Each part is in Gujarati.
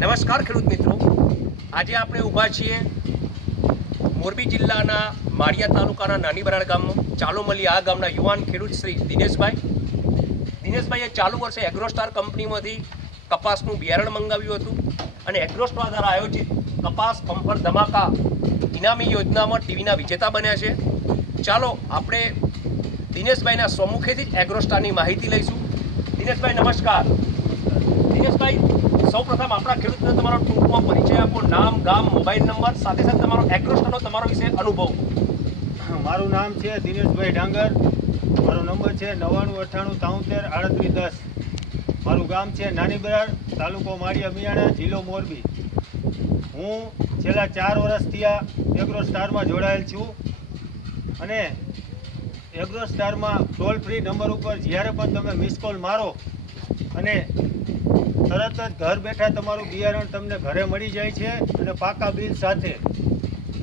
નમસ્કાર ખેડૂત મિત્રો, આજે આપણે ઊભા છીએ મોરબી જિલ્લાના માળિયા તાલુકાના નાની બરાડ ગામમાં. ચાલોમલી આ ગામના યુવાન ખેડૂત શ્રી દિનેશભાઈએ ચાલુ વર્ષે એગ્રોસ્ટાર કંપનીમાંથી કપાસનું બિયારણ મંગાવ્યું હતું અને એગ્રોસ્ટાર દ્વારા આયોજિત કપાસ બમ્પર ધમાકા ઇનામી યોજનામાં ટીવીના વિજેતા બન્યા છે. ચાલો આપણે દિનેશભાઈના સ્વમુખેથી જ એગ્રોસ્ટારની માહિતી લઈશું. દિનેશભાઈ નમસ્કાર. દિનેશભાઈ, સૌપ્રથમ આપણા ખેડૂતોને તમારો ટૂંકમાં પરિચય આપો, નામ, ગામ, મોબાઈલ નંબર, સાથે સાથે તમારો એગ્રોસ્ટારનો તમારો વિશે અનુભવ. મારું નામ છે દિનેશભાઈ ડાંગર. મારો નંબર છે 9998733810. મારું ગામ છે નાની બરાડ, તાલુકો માળિયા મિયાણા, જિલ્લો મોરબી. હું છેલ્લા 4 વર્ષથી આ એગ્રોસ્ટારમાં જોડાયેલ છું અને એગ્રોસ્ટારમાં ટોલ ફ્રી નંબર ઉપર જ્યારે પણ તમે મિસ કોલ મારો અને તરત જ ઘર બેઠા તમારું બિયારણ તમને ઘરે મળી જાય છે અને પાકા બિલ સાથે.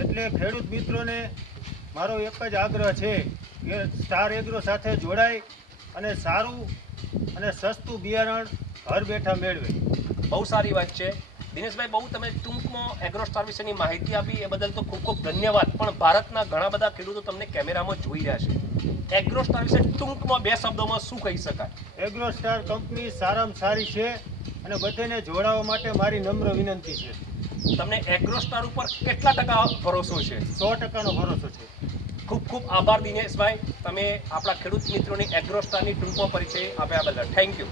એટલે ખેડૂત મિત્રોને મારો એક જ આગ્રહ છે કે સ્ટાર એગ્રો સાથે જોડાય અને સારું અને સસ્તું બિયારણ ઘર બેઠા મેળવે. બહુ સારી વાત છે દિનેશભાઈ. બહુ તમે ટૂંકમાં એગ્રોસ્ટાર વિશેની માહિતી આપી એ બદલ તો ખૂબ ખૂબ ધન્યવાદ. પણ ભારતના ઘણા બધા ખેડૂતો તમને કેમેરામાં જોઈ રહ્યા છે. એગ્રોસ્ટાર વિશે ટૂંકમાં 2 શબ્દોમાં શું કહી શકાય? એગ્રોસ્ટાર કંપની સારામાં સારી છે અને બધાને જોડાવા માટે મારી નમ્ર વિનંતી છે. તમને એગ્રોસ્ટાર ઉપર કેટલા ટકા ભરોસો છે? 100%નો ભરોસો છે. ખૂબ ખૂબ આભાર દિનેશભાઈ, તમે આપણા ખેડૂત મિત્રોની એગ્રોસ્ટારની ટૂંકમાં પરિચય આપ્યા બદલ. Thank you.